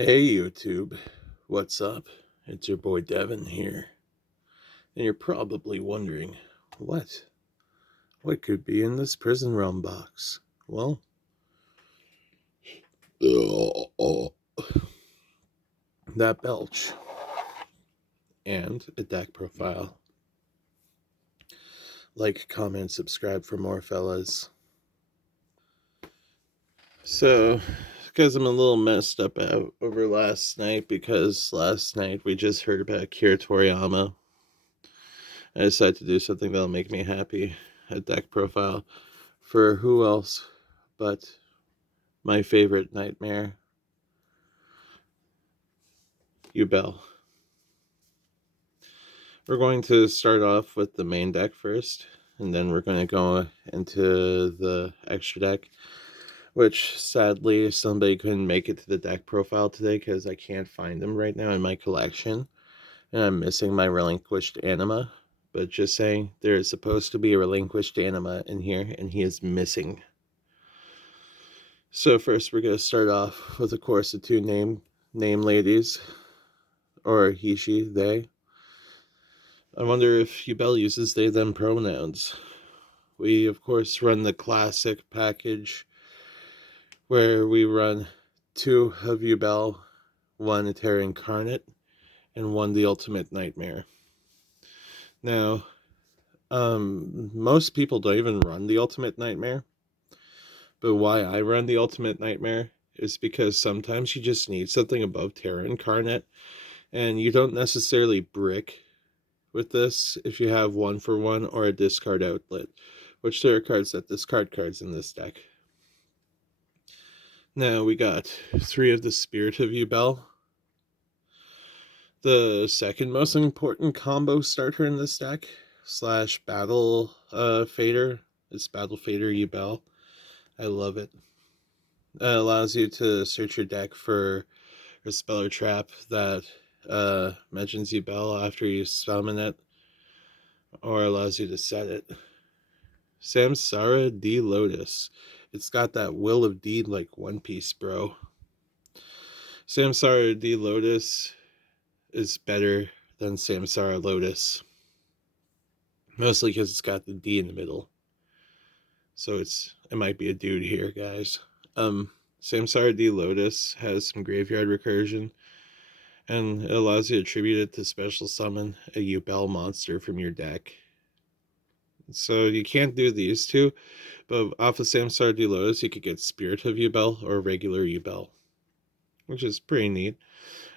Hey YouTube, what's up? It's your boy Devin here. And you're probably wondering, what? What could be in this prison realm box? Well, that belch and a deck profile. Like, comment, subscribe for more, fellas. So, guys, I'm a little messed up over last night because last night we just heard about Akira Toriyama. I decided to do something that'll make me happy. A deck profile for who else but my favorite nightmare, Yubel. We're going to start off with the main deck first, and then we're going to go into the extra deck, which sadly somebody couldn't make it to the deck profile today because I can't find them right now in my collection, and I'm missing my relinquished anima. But just saying, there is supposed to be a relinquished anima in here, and he is missing. So first we're going to start off with, of course, the two name ladies, or he, she, they. I wonder if Yubel uses they, them pronouns. We, of course, run the classic package where we run 2 of Yubel, 1 Terra Incarnate, and 1 the Ultimate Nightmare. Now, most people don't even run the Ultimate Nightmare, but why I run the Ultimate Nightmare is because sometimes you just need something above Terra Incarnate, and you don't necessarily brick with this if you have 1-for-1 or a discard outlet, which there are cards that discard cards in this deck. Now we got 3 of the Spirit of Yubel. The second most important combo starter in this deck, / battle fader, is Battle Fader Yubel. I love it. It allows you to search your deck for a spell or trap that mentions Yubel after you summon it, or allows you to set it. Samsara D Lotus. It's got that will of deed like One Piece, bro. Samsara D Lotus is better than Samsara Lotus. Mostly because it's got the D in the middle. So it might be a dude here, guys. Samsara D Lotus has some graveyard recursion, and it allows you to attribute it to special summon a Yubel monster from your deck. So you can't do these two, but off of Samsara D Lotus, you could get Spirit of Yubel or regular Yubel, which is pretty neat.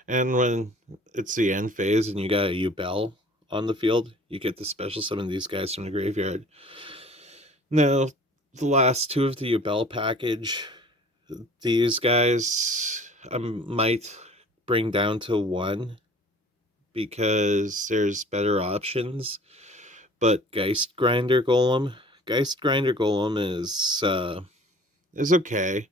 And when it's the end phase and you got a Yubel on the field, you get to special summon these guys from the graveyard. Now, the last 2 of the Yubel package, these guys I might bring down to 1 because there's better options. But Geist Grinder Golem is okay.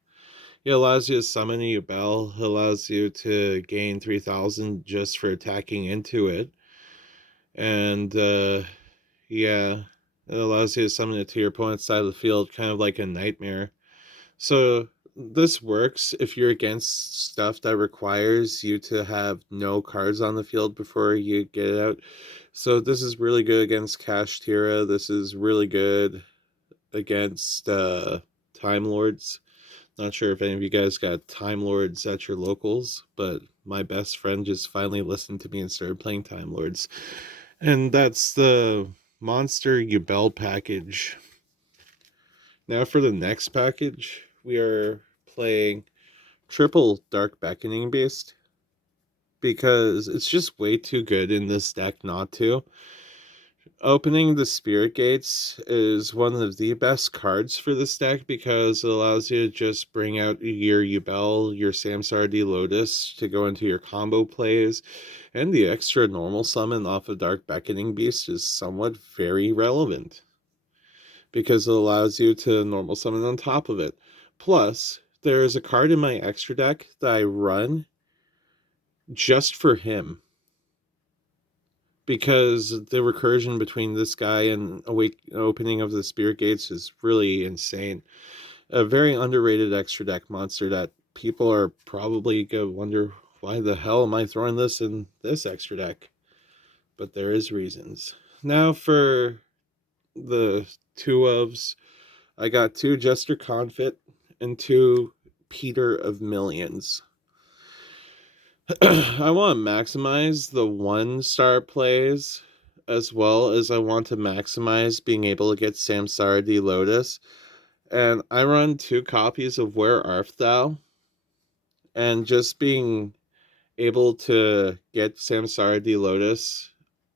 It allows you to summon a Yubel. It allows you to gain 3,000 just for attacking into it. And, yeah, it allows you to summon it to your opponent's side of the field, kind of like a nightmare. So this works if you're against stuff that requires you to have no cards on the field before you get it out. So this is really good against Kashtira. This is really good against Time Lords. Not sure if any of you guys got Time Lords at your locals, but my best friend just finally listened to me and started playing Time Lords. And that's the Monster Yubel package. Now for the next package, we are playing triple Dark Beckoning Beast because it's just way too good in this deck not to. Opening the Spirit Gates is one of the best cards for this deck because it allows you to just bring out your Yubel, your Samsara D Lotus to go into your combo plays, and the extra normal summon off of Dark Beckoning Beast is somewhat very relevant because it allows you to normal summon on top of it. Plus, there is a card in my extra deck that I run just for him, because the recursion between this guy and opening of the Spirit Gates is really insane. A very underrated extra deck monster that people are probably going to wonder, why the hell am I throwing this in this extra deck? But there is reasons. Now for the two ofs, I got 2 Jester Confit and 2 Peter of Millions. I want to maximize the 1-star plays, as well as I want to maximize being able to get Samsara D Lotus. And I run 2 copies of Where Art Thou, and just being able to get Samsara D Lotus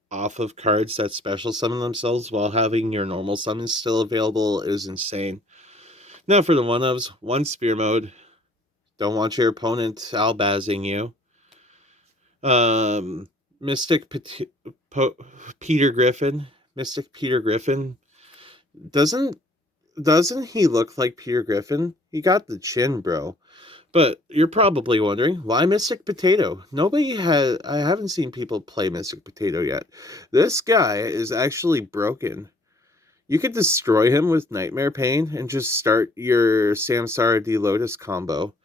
off of cards that special summon themselves while having your normal summons still available is insane. Now for the 1-ofs, 1 Spear Mode. Don't want your opponent albazing you. Mystic Peter Griffin. Mystic Peter Griffin. Doesn't he look like Peter Griffin? He got the chin, bro. But you're probably wondering, why Mystic Potato? I haven't seen people play Mystic Potato yet. This guy is actually broken. You could destroy him with Nightmare Pain and just start your Samsara D Lotus combo.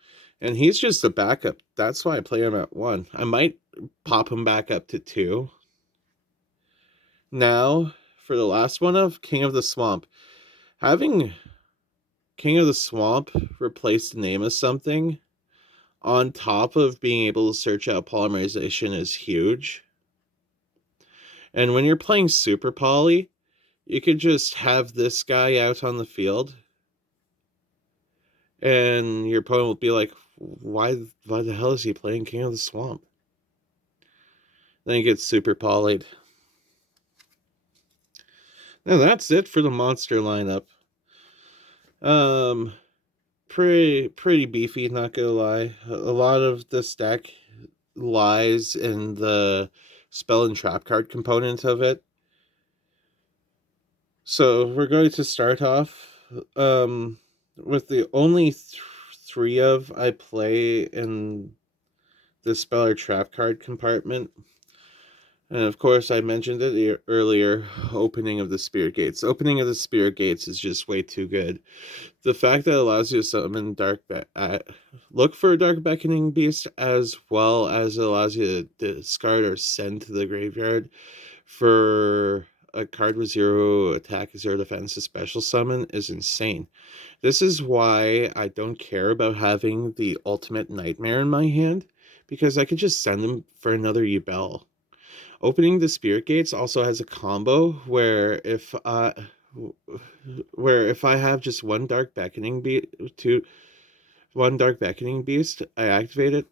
And he's just a backup. That's why I play him at 1. I might pop him back up to 2. Now, for the last one of King of the Swamp. Having King of the Swamp replace the name of something on top of being able to search out polymerization is huge. And when you're playing Super Poly, you could just have this guy out on the field, and your opponent will be like, why the hell is he playing King of the Swamp? Then he gets super polyed. Now that's it for the monster lineup. Pretty beefy, not gonna lie. A lot of this deck lies in the spell and trap card component of it. So we're going to start off with the only 3 of I play in the spell or trap card compartment. And of course, I mentioned it earlier, Opening of the Spirit Gates. Opening of the Spirit Gates is just way too good. The fact that it allows you to summon look for a Dark Beckoning Beast, as well as it allows you to discard or send to the graveyard for a card with 0 attack, 0 defense, a special summon is insane. This is why I don't care about having the ultimate Nightmare in my hand, because I could just send them for another Yubel. Opening the Spirit Gates also has a combo where if I have just one Dark Beckoning Beast, I activate it.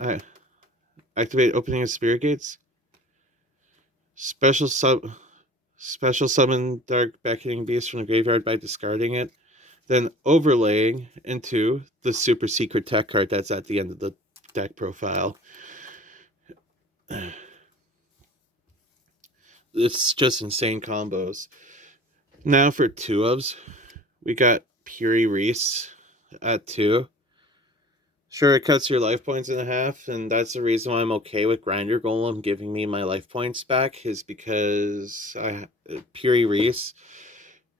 I activate Opening of Spirit Gates. Special summon Dark Beckoning Beast from the graveyard by discarding it. Then overlaying into the super secret tech card that's at the end of the deck profile. It's just insane combos. Now for 2 ofs, we got Puri Reese at 2. Sure, it cuts your life points in half, and that's the reason why I'm okay with Grinder Golem giving me my life points back, is because Puri Reese,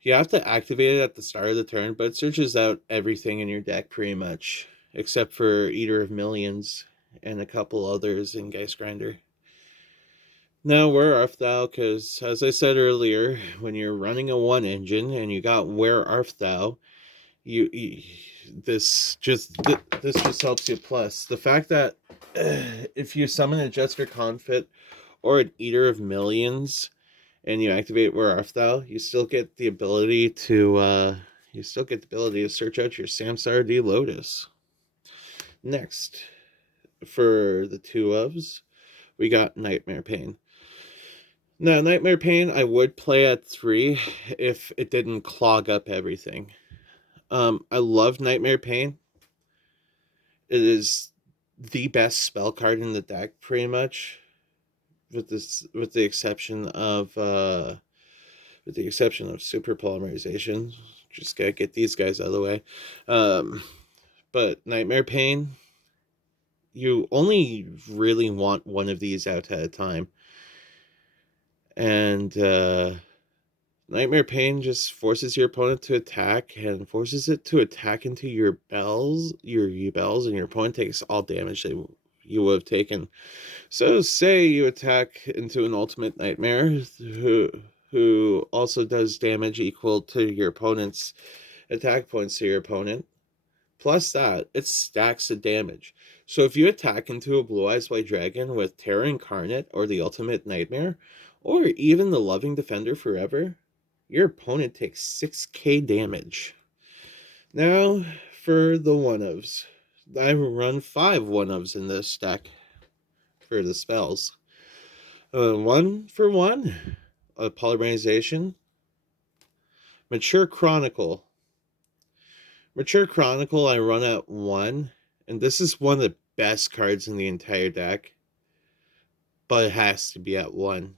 you have to activate it at the start of the turn, but it searches out everything in your deck pretty much, except for Eater of Millions and a couple others in Geist Grinder. Now, Where Art Thou? Because, as I said earlier, when you're running a 1 engine and you got Where Art Thou, this just helps you. Plus, the fact that if you summon a Jester Confit or an Eater of Millions and you activate Where Art Thou, you still get the ability to search out your Samsara D Lotus. Next, for the 2 ofs, we got Nightmare Pain. Now, Nightmare Pain, I would play at 3 if it didn't clog up everything. I love Nightmare Pain. It is the best spell card in the deck, pretty much, with the exception of super polymerization. Just gotta get these guys out of the way. But Nightmare Pain, you only really want one of these out at a time. And Nightmare Pain just forces your opponent to attack and forces it to attack into your Yubels, and your opponent takes all damage you would have taken. So say you attack into an ultimate nightmare who also does damage equal to your opponent's attack points to your opponent. Plus that, it stacks the damage. So if you attack into a Blue Eyes White Dragon with Terror Incarnate or the Ultimate Nightmare, or even the Loving Defender Forever, your opponent takes 6k damage. Now for the one-ofs. I run 5 one-ofs in this deck for the spells. One for one, Polymerization, Mature Chronicle. Mature Chronicle I run at 1, and this is one of the best cards in the entire deck, but it has to be at 1.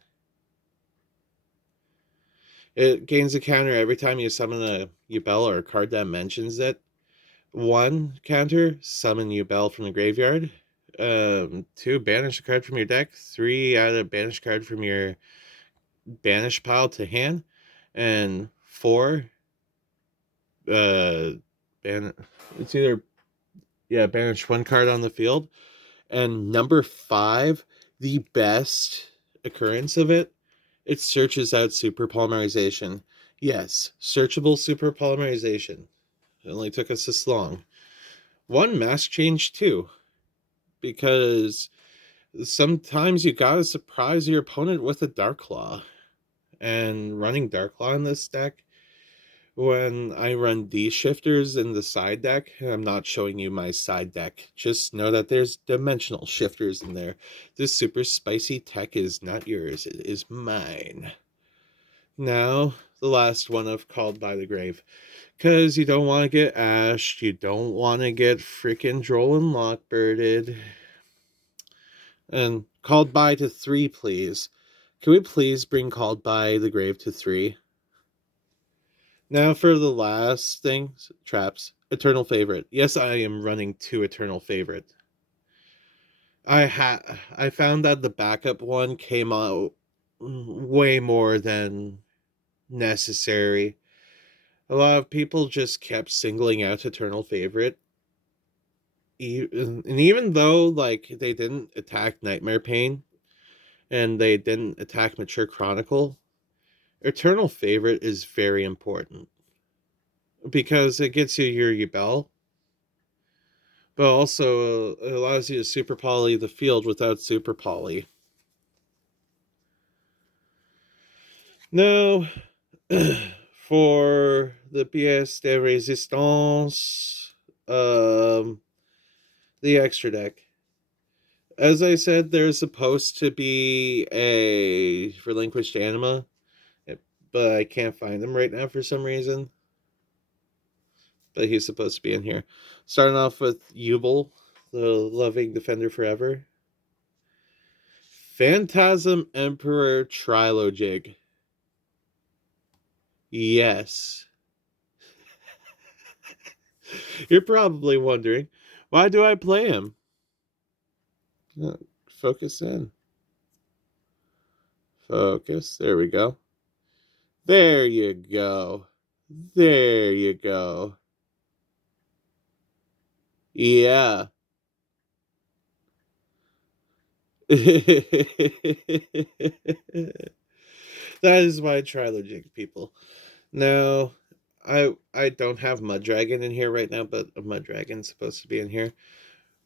It gains a counter every time you summon a Yubel or a card that mentions it. 1 counter, summon Yubel from the graveyard. 2, banish a card from your deck. 3, add a banish card from your banish pile to hand. And 4, it's either banish 1 card on the field. And number 5, the best occurrence of it searches out super polymerization. Yes, searchable super polymerization. It only took us this long. 1 mask change too, because sometimes you gotta surprise your opponent with a Dark Claw. And running Dark Claw in this deck, when I run D shifters in the side deck, I'm not showing you my side deck. Just know that there's dimensional shifters in there. This super spicy tech is not yours, it is mine. Now, the last one I've called by the grave. Because you don't want to get ashed, you don't want to get freaking Droll and Lockbirded. And called by to 3, please. Can we please bring called by the grave to 3? Now for the last thing, traps. Eternal Favorite. Yes, I am running 2 Eternal Favorite. I found that the backup one came out way more than necessary. A lot of people just kept singling out Eternal Favorite. And even though like they didn't attack Nightmare Pain and they didn't attack Mature Chronicle, Eternal Favorite is very important because it gets you your Yubel, but also it allows you to super poly the field without super poly. Now, for the pièce de résistance, the extra deck. As I said, there's supposed to be a relinquished anima, but I can't find him right now for some reason. But he's supposed to be in here. Starting off with Yubel, the Loving Defender Forever. Phantasm Emperor Trilojig. Yes. You're probably wondering, why do I play him? Focus in. Focus. There we go. There you go. There you go. Yeah. That is my trilogy, people. Now, I don't have Mud Dragon in here right now, but a Mud Dragon's supposed to be in here.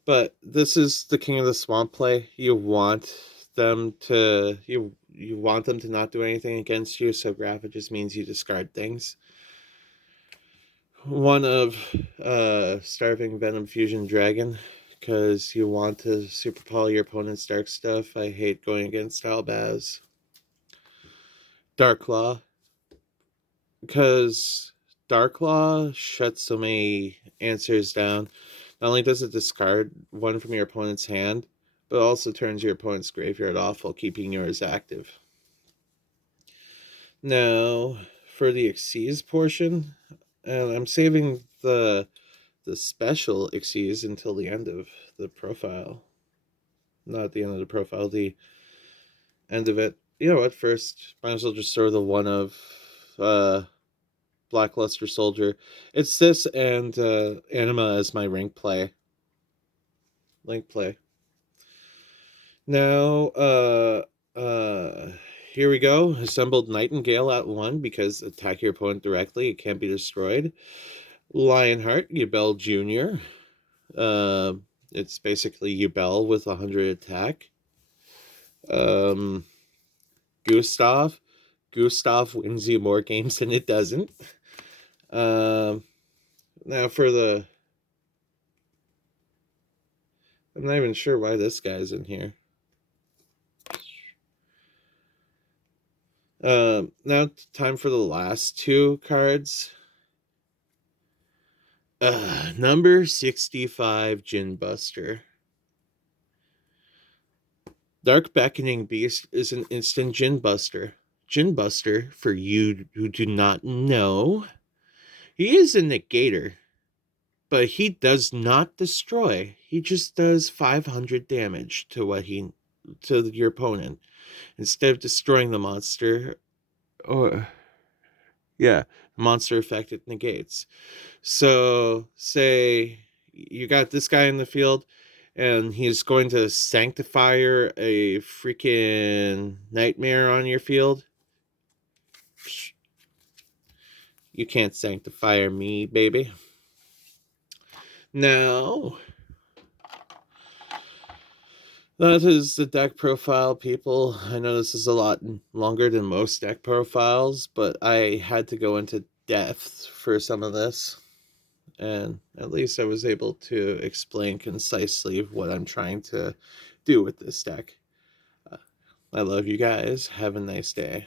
But this is the King of the Swamp play. You want them to you want them to not do anything against you, so Grapha just means you discard things. One of Starving Venom Fusion Dragon, because you want to super poly your opponent's dark stuff. I hate going against Albaz. Dark Claw, because Dark Claw shuts so many answers down. Not only does it discard one from your opponent's hand, but also turns your opponent's graveyard off while keeping yours active. Now, for the Xyz portion, and I'm saving the special Xyz until the end of the profile. Not the end of the profile, the end of it. You know what, first, might as well just throw the one of Blackluster Soldier. It's this and Anima as my rank play. Link play. Now, here we go. Assembled Nightingale at 1 because attack your opponent directly. It can't be destroyed. Lionheart, Yubel Jr. It's basically Yubel with 100 attack. Gustav. Gustav wins you more games than it doesn't. Now for the... I'm not even sure why this guy's in here. Now time for the last two cards. Number 65, Gin Buster. Dark Beckoning Beast is an instant Gin Buster. Gin Buster, for you who do not know, he is a negator, but he does not destroy. He just does 500 damage to your opponent. Instead of destroying the monster, or yeah, monster effect it negates. So, say you got this guy in the field, and he's going to sanctifier a freaking nightmare on your field. You can't sanctifier me, baby. Now, that is the deck profile, people. I know this is a lot longer than most deck profiles, but I had to go into depth for some of this. And at least I was able to explain concisely what I'm trying to do with this deck. I love you guys. Have a nice day.